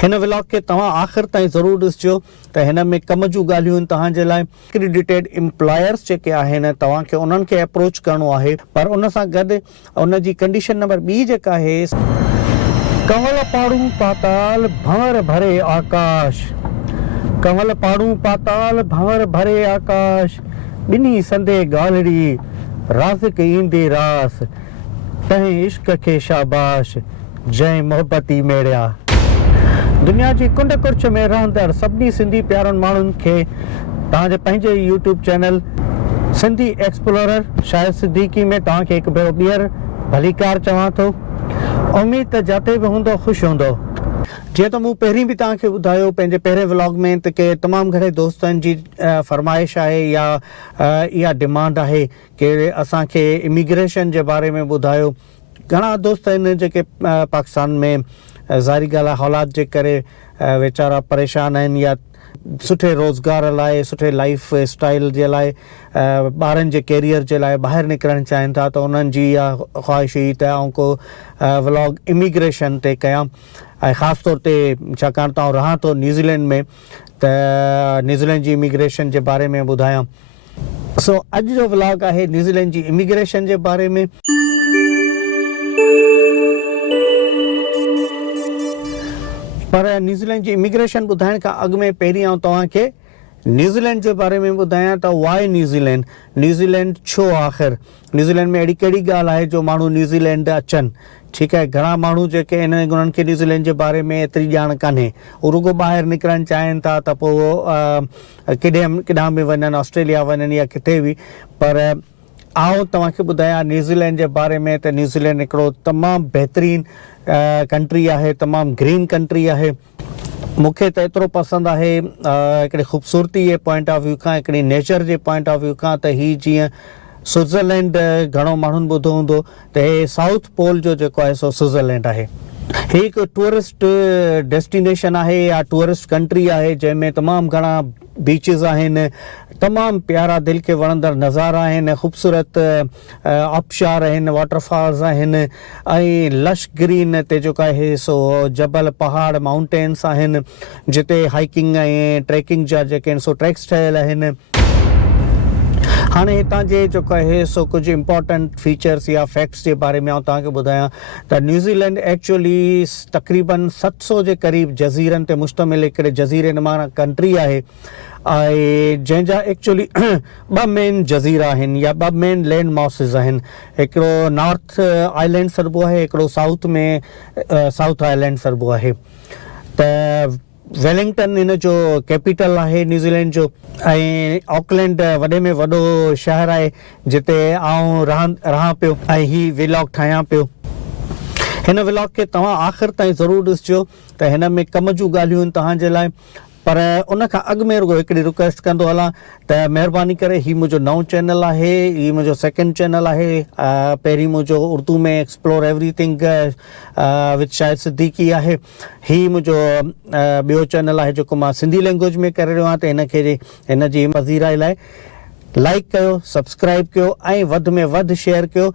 हिन व्लॉग के तव्हां आख़िर ताईं ज़रूरु ॾिसजो त हिन में कम जूं ॻाल्हियूं आहिनि तव्हांजे लाइ। एक्रेडिटेड एम्प्लॉयर्स जेके आहिनि तव्हांखे उन्हनि खे अप्रोच करिणो आहे, पर उन सां गॾु उन जी कंडीशन नंबर ॿी जेका आहे, कंवल पाड़ू पाताल भंवर भरे आकाश, कंवल पाड़ू पाताल भंवर भरे आकाश, ॿिन्ही संदे ॻाल्हिड़ी राज़िक ईंदे रास, तंहिं इश्क खे शाबाश जंहिं मोहबती मेड़िया। दुनिया जी कुंड कुर्च में रहंदड़ सभिनी सिंधी प्यारनि माण्हुनि खे तव्हांजे पंहिंजे यूट्यूब चैनल सिंधी एक्सप्लोरर शाहिद सिद्दीकी में तव्हांखे हिकु भेरो ॿीहर भलीकार चवां थो। उमेद त जिते बि हूंदो ख़ुशि हूंदो। जीअं त मूं पहिरीं बि तव्हांखे ॿुधायो पंहिंजे पहिरें व्लॉग में त के तमामु घणे दोस्तनि जी फरमाइश आहे या इहा डिमांड आहे कि असांखे इमिग्रेशन जे बारे में ॿुधायो। घणा दोस्त आहिनि जेके पाकिस्तान में ज़ाहिरी ॻाल्हि आहे हालात जे करे वीचारा परेशान आहिनि या सुठे रोज़गार लाइ, सुठे लाइफ स्टाइल जे लाइ, ॿारनि जे कैरियर जे लाइ ॿाहिरि निकिरणु चाहिनि था, त उन्हनि जी इहा ख़्वाहिश हुई त आउं को व्लॉग इमिग्रेशन ते कयां। ऐं ख़ासि तौर ते छाकाणि त आउं रहां थो न्यूज़ीलैंड में, त न्यूज़ीलैंड जी इमिग्रेशन जे बारे में ॿुधायां। सो अॼु जो व्लॉग आहे न्यूज़ीलैंड जी इमिग्रेशन जे बारे में। पर न्यूज़ीलैंड जी इमिग्रेशन ॿुधाइण खां अॻु में पहिरीं आउं तव्हांखे न्यूज़ीलैंड जे बारे में ॿुधायां त वाई न्यूज़ीलैंड, न्यूज़ीलैंड छो आख़िर, न्यूज़ीलैंड में अहिड़ी कहिड़ी ॻाल्हि आहे जो माण्हू न्यूज़ीलैंड अचनि। ठीकु आहे, घणा माण्हू जेके आहिनि उन्हनि खे न्यूज़ीलैंड जे बारे में एतिरी ॼाण कान्हे, उहे रुॻो ॿाहिरि निकिरणु चाहिनि था त पोइ केॾांहुं बि वञनि, ऑस्ट्रेलिया वञनि या किथे बि। पर आउं तव्हांखे ॿुधायां न्यूज़ीलैंड जे बारे में त न्यूज़ीलैंड हिकिड़ो तमामु बहितरीनु कंट्री आहे, तमामु ग्रीन कंट्री आहे। मूंखे त एतिरो पसंदि आहे हिकिड़ी ख़ूबसूरती जे पॉइंट ऑफ व्यू खां, हिकिड़ी नेचर जे पॉइंट ऑफ व्यू खां, त हीअ जीअं स्विट्ज़रलैंड घणो माण्हुनि ॿुधो हूंदो त हे साउथ पोल जो जेको आहे सो स्विट्ज़रलैंड आहे। हीअ हिकु टूरिस्ट डेस्टिनेशन आहे या टूरिस्ट कंट्री आहे जंहिंमें तमामु घणा बीचिस आहिनि, तमामु प्यारा दिलि खे वणंदड़ नज़ारा आहिनि, ख़ूबसूरत आबशार आहिनि, वाटरफॉल्स आहिनि ऐं लश ग्रीन ते जेको आहे सो जबल पहाड़ माउंटेन्स आहिनि जिते हाइकिंग ऐं ट्रैकिंग जा जेके आहिनि सो ट्रैक्स ठहियल आहिनि। हाणे हितां जे जेको आहे सो कुझु इम्पॉर्टेंट फीचर्स या फैक्ट्स जे बारे में आउं तव्हांखे ॿुधायां त न्यूज़ीलैंड एक्चुअली तक़रीबन 700 जे क़रीब जज़ीरनि ते मुश्तमिल हिकिड़े जज़ीरेनुमा कंट्री आहे, ऐं जंहिंजा एक्चुअली 2 मेन जज़ीरा आहिनि या 2 मेन लैंड मासिस आहिनि। हिकिड़ो नॉर्थ आइलैंड सरबो आहे, हिकिड़ो साउथ में साउथ आइलैंड सरबो आहे। त वेलिंगटन हिन जो कैपिटल आहे न्यूज़ीलैंड जो, ऐं ऑकलैंड वॾे में वॾो शहर आहे जिते आउं रहां पियो ऐं हीअ व्लॉग ठाहियां पियो। हिन व्लॉग खे तव्हां आख़िर ताईं ज़रूरु ॾिसजो त हिन में कम जूं ॻाल्हियूं आहिनि तव्हांजे लाइ। पर उन खां अॻु में रुॻो हिकिड़ी रिक्वेस्ट कंदो हलां त महिरबानी करे हीअ मुंहिंजो नओं चैनल आहे, हीअ मुंहिंजो सेकेंड चैनल आहे। पहिरीं मुंहिंजो उर्दू में एक्सप्लोर एवरीथिंग विद शाहिद सिद्दीकी आहे। हीअ मुंहिंजो ॿियो चैनल आहे जेको मां सिंधी लैंग्वेज में करे रहियो आहियां, त हिन जी पज़ीराई लाइ लाइक कयो, सब्सक्राइब कयो ऐं वधि में वधि शेयर कयो।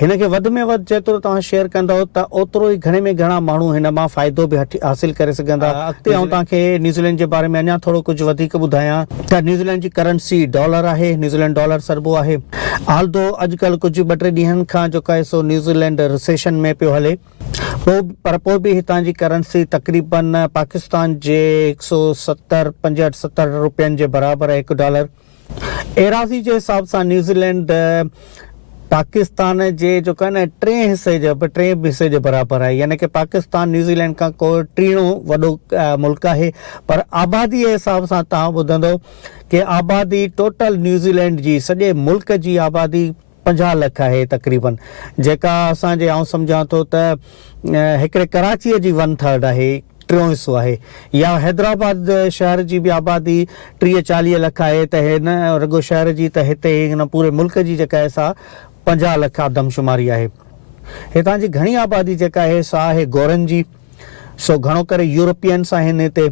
हिन खे वधि में वधि जेतिरो तव्हां शेयर कंदव त ओतिरो ई घणे में घणा माण्हू हिन मां फ़ाइदो बि हासिलु करे सघंदा। अॻिते आउं तव्हांखे न्यूज़ीलैंड जे बारे में अञा थोरो कुझु वधीक ॿुधायां त न्यूज़ीलैंड जी करंसी डॉलर आहे, न्यूज़ीलैंड डॉलर सरबो आहे। आल्दो अॼुकल्ह कुझु 2-3 ॾींहंनि खां जेको आहे सो न्यूज़ीलैंड रिसेशन में पियो हले, पोइ बि हितां जी करंसी तक़रीबन पाकिस्तान जे 170-65-70 रुपयनि जे बराबरि आहे $1। एराज़ी जे हिसाब सां न्यूज़ीलैंड पाकिस्तान जे जेको आहे न 3 हिसे जे बराबरि आहे, यानी कि पाकिस्तान न्यूज़ीलैंड खां को 3 वॾो मुल्क आहे। पर आबादी जे हिसाब सां तव्हां ॿुधंदो कि आबादी टोटल न्यूज़ीलैंड जी सॼे मुल्क जी आबादी 50 लख आहे तक़रीबन, जेका असांजे आउं सम्झां थो त हिकिड़े कराचीअ जी 1/3 आहे, 3 हिसो आहे। या हैदराबाद शहर जी बि आबादी 30-40 लख आहे, त हिन रुॻो शहर जी त हिते हिन पूरे मुल्क जी जेका आहे सा 50 लख आदमशुमारी आहे। हितां जी घणी आबादी जेका आहे सा आहे गोरनि जी, सो घणो करे यूरोपियंस आहिनि हिते।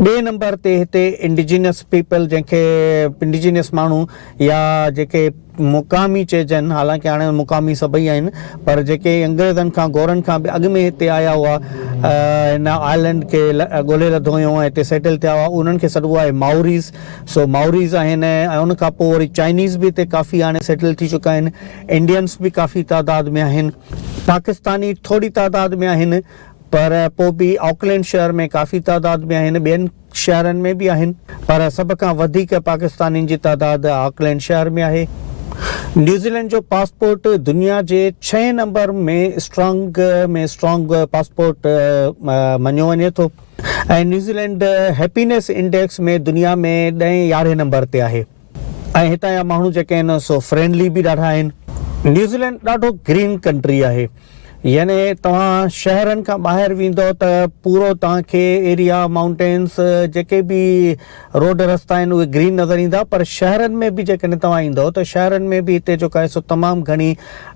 ॿिए नंबर ते हिते इंडिजिनियस पीपल, जंहिंखे इंडिजिनियस माण्हू या जेके मुक़ामी चइजनि, हालांकि हाणे मुक़ामी सभई आहिनि, पर जेके अंग्रेज़नि खां गोरनि खां बि अॻु में हिते आया हुआ, हिन आइलैंड खे ॻोल्हे लधो हुयो ऐं हिते सेटल थिया हुआ, उन्हनि खे सॾिबो आहे माउरीज़। सो माउरीज़ आहिनि ऐं उन खां पोइ वरी चाइनीज़ बि हिते काफ़ी हाणे सेटल थी चुका आहिनि, इंडियंस बि काफ़ी तादाद में आहिनि, पाकिस्तानी थोरी तादाद में आहिनि, पर पोइ बि ऑकलैंड शहर में काफ़ी तादाद में आहिनि, ॿियनि शहरनि में बि आहिनि, पर सभ खां वधीक पाकिस्तानियुनि जी तादाद ऑकलैंड शहर में आहे। न्यूज़ीलैंड जो पासपोर्ट दुनिया जे 6 नंबर में स्ट्रॉन्ग पासपोर्ट मञियो वञे थो ऐं न्यूज़ीलैंड हैप्पीनेस इंडेक्स में दुनिया में 10-11 नंबर ते आहे ऐं हितां जा माण्हू जेके आहिनि सो फ्रेंडली बि ॾाढा आहिनि। न्यूज़ीलैंड ॾाढो ग्रीन कंट्री आहे, यानी तव्हां शहरनि खां ॿाहिरि वेंदो त पूरो तव्हांखे एरिया, माउंटेन्स, जेके बि रोड रस्ता आहिनि उहे ग्रीन नज़र ईंदा, पर शहरनि में बि जेकॾहिं तव्हां ईंदव त शहरनि में बि हिते जेको आहे सो तमामु घणी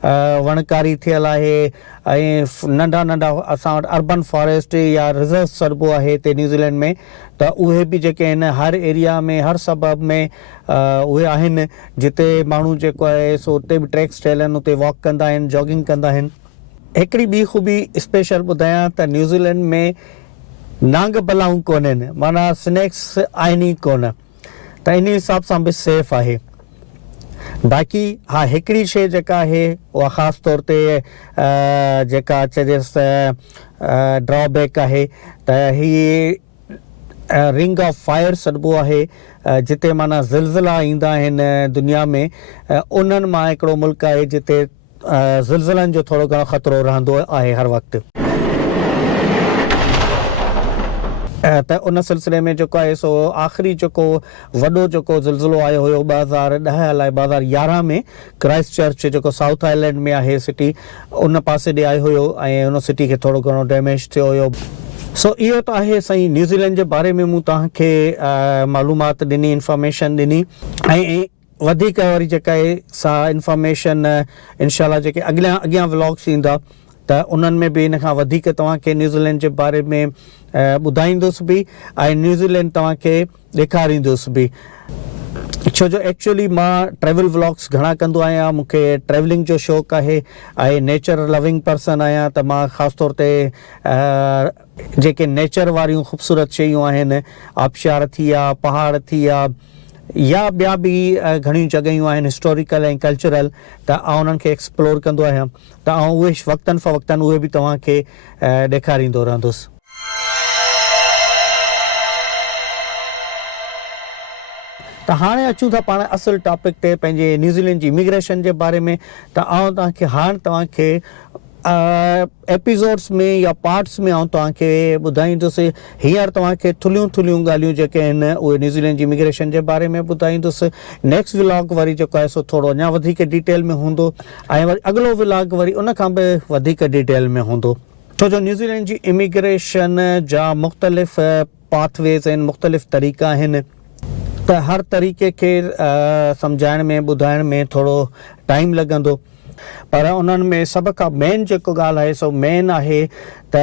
वणकारी थियल आहे ऐं नंढा नंढा असां वटि अर्बन फॉरेस्ट या रिज़र्व सॾिबो आहे हिते न्यूज़ीलैंड में, त उहे बि जेके आहिनि हर एरिया में, हर सबब में उहे आहिनि जिते माण्हू जेको आहे सो उते बि ट्रैक्स ठहियल आहिनि, उते वॉक कंदा आहिनि, जॉगिंग कंदा आहिनि। हिकिड़ी ॿी ख़ूबी स्पेशल ॿुधायां त न्यूज़ीलैंड में नांग बलाऊं कोन्हनि, माना स्नैक्स आहिनि ई कोन, त इन हिसाब सां बि सेफ आहे। बाक़ी हा, हिकिड़ी शइ जेका आहे उहा ख़ासि तौर ते जेका चइजेसि ड्रॉबैक आहे त हीअ रिंग ऑफ फायर सॾिबो आहे, जिते माना ज़िलज़िला ईंदा आहिनि दुनिया में, उन्हनि मां हिकिड़ो मुल्क आहे जिते ज़िलज़िलनि जो थोरो घणो ख़तरो रहंदो आहे हर वक़्तु। त उन सिलसिले में जेको आहे सो आख़िरी जेको वॾो जेको ज़िलज़िलो आयो हुयो 2010 अलाए 2011 में क्राइस्ट चर्च जेको साउथ आइलैंड में आहे सिटी, उन पासे ॾे आयो हुयो ऐं उन सिटी खे थोरो घणो डैमेज थियो हुयो। सो इहो त आहे साईं न्यूज़ीलैंड जे बारे में मूं तव्हांखे मालूमात ॾिनी, इंफॉर्मेशन ॾिनी ऐं वधीक वरी जेका आहे सा इंफॉर्मेशन इनशाला जेके अॻियां व्लॉग्स ईंदा त उन्हनि में बि इन खां वधीक तव्हांखे न्यूज़ीलैंड जे बारे में ॿुधाईंदुसि बि ऐं न्यूज़ीलैंड तव्हांखे ॾेखारींदुसि बि, छो जो एक्चुअली मां ट्रैवल व्लॉग्स घणा कंदो आहियां, मूंखे ट्रैवलिंग जो शौक़ु आहे ऐं नेचर लविंग पर्सन आहियां, त मां ख़ासि तौर ते जेके नेचर वारियूं ख़ूबसूरत शयूं आहिनि, आबशार थी विया, पहाड़ थी विया या ॿिया बि घणियूं जॻहियूं आहिनि हिस्टोरिकल ऐं कल्चरल, त आउं उन्हनि खे एक्सप्लोर कंदो आहियां, त आउं उहे वक़्तनि फ़वक़्तनि उहे बि तव्हांखे ॾेखारींदो रहंदुसि। त हाणे अचूं था पाण असुल टॉपिक ते, पंहिंजे न्यूज़ीलैंड जी इमिग्रेशन जे बारे में। त आउं तव्हांखे एपिसोड्स में या पार्ट्स में आउं तव्हांखे ॿुधाईंदुसि, हींअर तव्हांखे थुलियूं ॻाल्हियूं जेके आहिनि उहे न्यूज़ीलैंड जी इमिग्रेशन जे बारे में ॿुधाईंदुसि। नेक्स्ट व्लॉग वरी जेको आहे सो थोरो अञा वधीक डिटेल में हूंदो ऐं वरी अॻिलो व्लॉग वरी उन खां बि वधीक डिटेल में हूंदो, छो जो न्यूज़ीलैंड जी इमिग्रेशन जा मुख़्तलिफ़ पाथवेज़ आहिनि, मुख़्तलिफ़ तरीक़ा आहिनि, त हर तरीक़े खे सम्झाइण में ॿुधाइण में थोरो टाइम लॻंदो, पर उन्हनि में सभ खां मेन जेको ॻाल्हि आहे सो मेन आहे त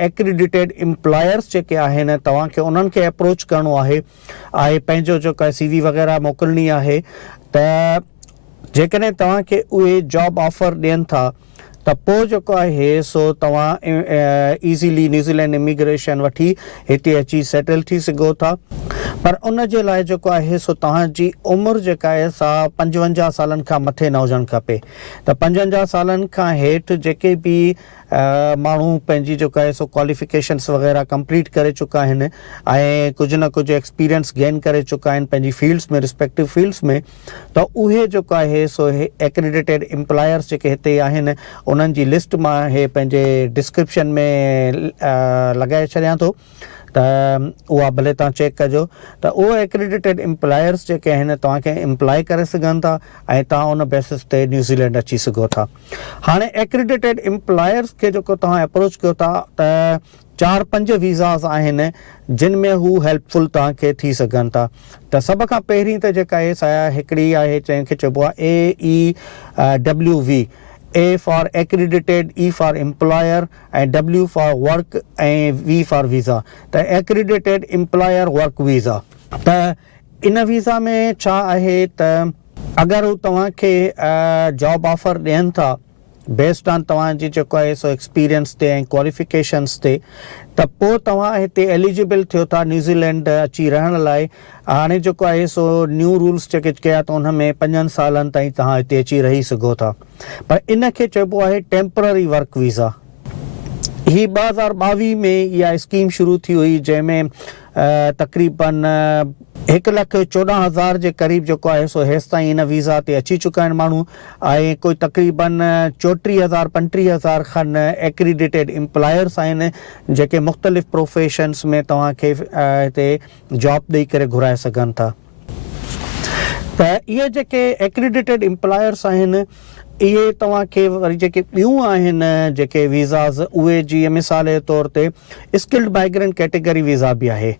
एक्रीडिटेड एम्प्लॉयर्स जेके आहिनि तव्हांखे उन्हनि खे अप्रोच करिणो आहे ऐं पंहिंजो जेको आहे CV वग़ैरह मोकिलणी आहे, त जेकॾहिं तव्हांखे उहे जॉब ऑफर ॾियनि था त पोइ जेको आहे सो तव्हां ईज़ीली न्यूज़ीलैंड इमिग्रेशन वठी हिते अची सेटल थी सघो था, पर उन जे लाइ जेको आहे सो तव्हांजी उमिरि जेका आहे सा 55 सालनि खां मथे न हुजणु खपे। त 55 सालनि खां हेठि जेके बि माण्हू पंहिंजी जेको आहे सो क्वालिफिकेशन्स वग़ैरह कंप्लीट करे चुका आहिनि ऐं कुझु न कुझु एक्सपीरियंस गेन करे चुका आहिनि पंहिंजी फील्ड्स में, रिस्पेक्टिव फील्ड्स में, त उहे जेको आहे सो एक्रीडिटेड एम्प्लॉयर्स जेके हिते आहिनि उन्हनि जी लिस्ट मां हे पंहिंजे डिस्क्रिप्शन में लॻाए छॾियां थो, त उहा भले तव्हां चेक कजो। त उहे एक्रीडिटेड एम्प्लॉयर्स जेके आहिनि तव्हांखे एम्प्लॉय करे सघनि था ऐं तव्हां उन बेसिस ते न्यूज़ीलैंड अची सघो था। हाणे एक्रीडिटेड एम्प्लॉयर्स खे जेको तव्हां अप्रोच कयो था त 4-5 वीज़ास आहिनि जिन में हू हेल्पफुल तव्हांखे थी सघनि था। त सभ खां पहिरीं त जेका आहे सा हिकिड़ी आहे जंहिंखे चइबो आहे AEWV, A for accredited, E for employer and W for work and V for visa. त accredited employer work visa. त इन वीज़ा में छा आहे त अगरि हू तव्हांखे जॉब ऑफर ॾियनि था बेस्ड ऑन तव्हांजी जेको आहे सो एक्सपीरियंस ते ऐं क्वालिफिकेशन्स ते त पोइ तव्हां हिते एलिजिबल थियो था न्यूज़ीलैंड अची रहण लाइ। हाणे जेको आहे सो न्यू रूल्स जेके कया त उन में 5 सालनि ताईं तव्हां हिते अची रही सघो था। पर इन खे चइबो आहे टेम्पररी वर्क वीज़ा। ही 2022 में इहा स्कीम शुरू थी हुई जंहिंमें तक़रीबन 1,14,000 जे क़रीब जेको आहे सो हेसि ताईं इन वीज़ा ते अची चुका आहिनि माण्हू ऐं कोई तक़रीबन 34,000-35,000 खनि एक्रीडिटेड एम्प्लॉयर्स आहिनि जेके मुख़्तलिफ़ प्रोफेशन्स में तव्हांखे हिते जॉब ॾेई करे घुराए सघनि था। त इहे जेके एक्रीडिटेड एम्प्लॉयर्स आहिनि इहे तव्हांखे वरी जेके ॿियूं आहिनि जेके वीज़ाज़ उहे जीअं मिसाल जे तौर ते स्किल्ड माइग्रेंट कैटेगरी वीज़ा बि आहे।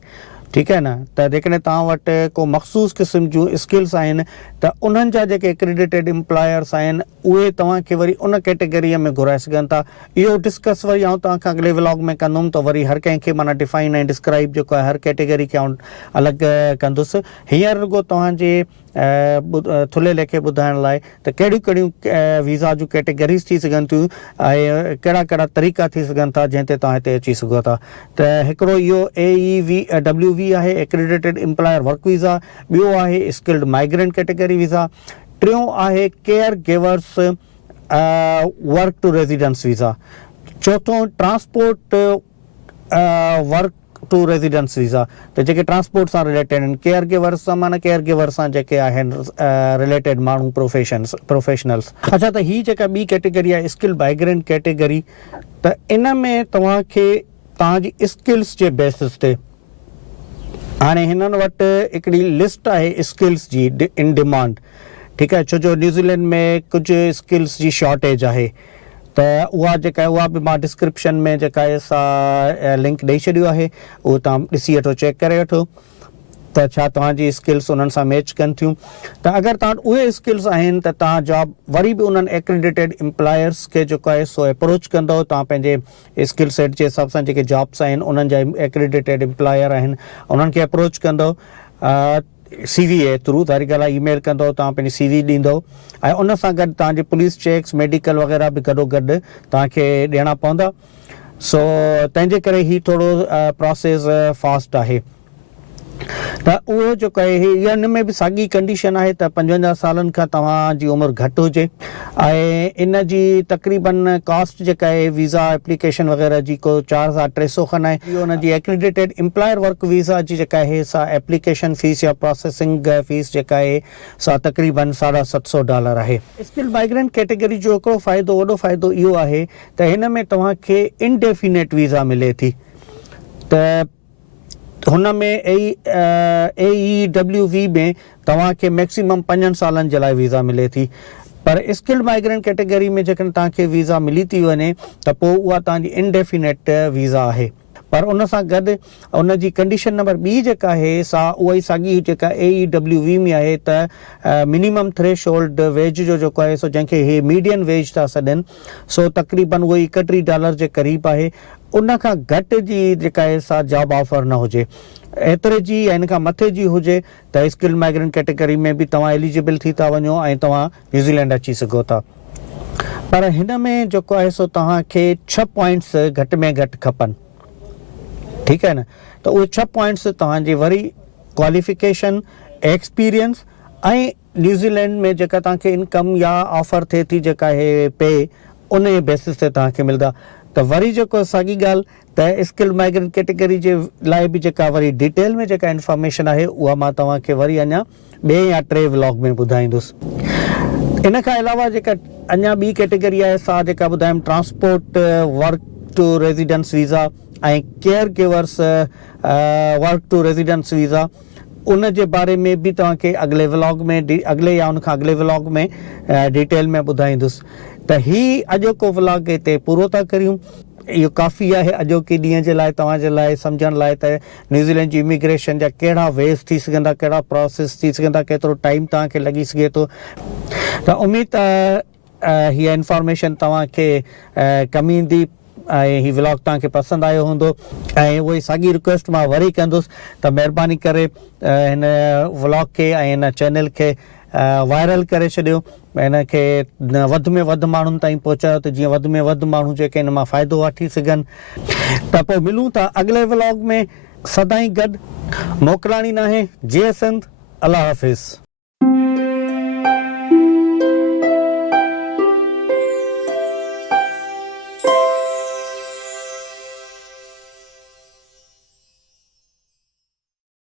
ठीकु आहे न। त जेकॾहिं तव्हां वटि को मख़सूस क़िस्म जूं स्किल्स आहिनि त उन्हनि जा जेके एक्रीडिटेड एम्प्लॉयर्स आहिनि उहे तव्हांखे वरी उन कैटेगरीअ में घुराए सघनि था। इहो डिस्कस वरी आउं तव्हांखां अॻिले व्लॉग में कंदुमि त वरी हर कंहिंखे माना डिफाइन ऐं डिस्क्राइब जेको आहे हर कैटेगरी खे आउं अलॻि कंदुसि। हींअर रुॻो तव्हांजे थुल्हे लेखे ॿुधाइण लाइ त कहिड़ियूं कहिड़ियूं वीज़ा जूं कैटेगरीज़ थी सघनि थियूं ऐं कहिड़ा कहिड़ा तरीक़ा थी सघनि था जंहिं ते तव्हां हिते अची सघो था। त हिकिड़ो इहो AEWV आहे एक्रीडिटेड एम्प्लॉयर वर्क वीज़ा, ॿियो आहे स्किल्ड माइग्रेंट कैटेगरी वीज़ा, टियों आहे care givers work to residence visa, चौथों transport work to residence visa. त जेके ट्रांसपोर्ट सां रिलेटेड आहिनि केयर गिवर्स सां माना केयर गिवर सां जेके आहिनि रिलेटेड माण्हू प्रोफेशनल्स। अच्छा त ही जेका ॿी कैटेगरी आहे स्किल्ड माइग्रेंट कैटेगरी त इन में तव्हांखे तव्हांजी स्किल्स जे बेसिस ते हाणे हिननि वटि हिकिड़ी लिस्ट आहे स्किल्स जी इन डिमांड। ठीकु आहे छो जो न्यूज़ीलैंड में कुझु स्किल्स जी शॉर्टेज आहे त उहा जेका आहे उहा बि मां डिस्क्रिप्शन में जेका आहे सा लिंक ॾेई छॾियो आहे उहो तव्हां ॾिसी वठो चेक करे वठो त छा तव्हांजी स्किल्स उन्हनि सां मैच कनि थियूं। त अगरि तव्हां वटि उहे स्किल्स आहिनि त तव्हां जॉब वरी बि उन्हनि एक्रीडिटेड एम्प्लॉयर्स खे जेको आहे सो अप्रोच कंदव। तव्हां पंहिंजे स्किल सेट जे हिसाब सां जेके जॉब्स आहिनि उन्हनि जा एक्रीडिटेड एम्प्लॉयर आहिनि उन्हनि खे अप्रोच कंदव CV जे थ्रू। ज़ाहिर ॻाल्हि आहे ईमेल कंदव तव्हां पंहिंजी CV ॾींदव ऐं उन सां गॾु तव्हांजे पुलिस चेक्स मेडिकल वग़ैरह बि गॾोगॾु तव्हांखे ॾियणा पवंदा। सो तंहिंजे करे ही थोरो प्रोसेस फास्ट आहे। त उहो जेको आहे हिन में बि साॻी कंडीशन आहे त 55 सालनि खां तव्हांजी उमिरि घटि हुजे ऐं इन जी तक़रीबन कॉस्ट जेका आहे वीज़ा एप्लीकेशन वग़ैरह जी को 4,300 खनि आहे। इहो हुन जी एक्रीडिटेड एम्प्लॉयर वर्क वीज़ा जी जेका आहे सा एप्लीकेशन फीस या प्रोसेसिंग फीस जेका आहे सा तक़रीबन $750 आहे। स्किल्ड माइग्रेंट कैटेगरी जो हिकिड़ो फ़ाइदो वॾो फ़ाइदो इहो आहे त हिन में तव्हांखे इनडेफिनेट वीज़ा मिले थी। त हुन में AEWV में तव्हांखे मैक्सिमम 5 सालनि जे लाइ वीज़ा मिले थी। पर स्किल्ड माइग्रेंट कैटेगरी में जेकॾहिं तव्हांखे वीज़ा मिली थी वञे त पोइ उहा तव्हांजी इनडेफिनेट वीज़ा आहे। पर उन सां गॾु उन जी कंडीशन नंबर ॿी जेका आहे सा उहा ई साॻी जेका AEWV में आहे त मिनिमम थ्रेश होल्ड वेज जो जेको आहे सो जंहिंखे हे मीडियन वेज था सॾनि सो तक़रीबन उहो $31 जे क़रीब आहे। उन खां घटि जी जेका आहे सा जॉब ऑफर न हुजे एतिरे जी या इन खां मथे जी हुजे त स्किल्ड माइग्रेंट कैटेगरी में बि तव्हां एलिजिबल थी था वञो ऐं तव्हां न्यूज़ीलैंड अची सघो था। पर हिन में जेको आहे सो तव्हांखे 6 पॉइंट्स घटि में घटि खपनि। ठीकु आहे न। त उहे 6 पॉइंट्स तव्हांजी वरी क्वालिफिकेशन एक्सपीरियंस ऐं न्यूज़ीलैंड में जेका तव्हांखे इनकम या ऑफर थिए थी जेका आहे पे उन जे बेसिस ते तव्हांखे मिलंदा। त वरी जेको साॻी ॻाल्हि त स्किल्ड माइग्रेंट कैटेगरी जे लाइ बि जेका वरी डिटेल में जेका इंफॉर्मेशन आहे उहा मां तव्हांखे वरी अञा ॿिए या टे व्लॉग में ॿुधाईंदुसि। इन खां अलावा जेका अञा ॿी कैटेगरी आहे सा जेका ॿुधायमि transport work to residence visa ऐं care givers work to residence visa उन जे बारे में बि तव्हांखे अॻिले व्लॉग में अॻिले या उन खां अॻिले व्लॉग में डिटेल में ॿुधाईंदुसि। त ही अॼोको व्लॉग हिते पूरो था करियूं। इहो काफ़ी आहे अॼोके ॾींहं जे लाइ तव्हांजे लाइ सम्झण लाइ त न्यूज़ीलैंड जी इमिग्रेशन जा कहिड़ा वेज़ थी सघंदा कहिड़ा प्रोसेस थी सघंदा केतिरो टाइम तव्हांखे लॻी सघे थो। त उमेदु हीअ इंफॉर्मेशन तव्हांखे कमु ईंदी ऐं हीउ व्लॉग तव्हांखे पसंदि आयो हूंदो ऐं उहा ई साॻी रिक्वेस्ट मां वरी कंदुसि त महिरबानी करे हिन व्लॉग खे ऐं हिन चैनल खे वायरल करे छॾियो, हिन खे वधि में वधि माण्हुनि ताईं पहुचायो त जीअं वधि में वधि माण्हू जेके हिन मां फ़ाइदो वठी सघनि। त पोइ मिलूं था अॻिले व्लॉग में, सदाईं गॾु। मोकिलाणी नाहे। जय सिंध, अल्लाह हाफ़िज़।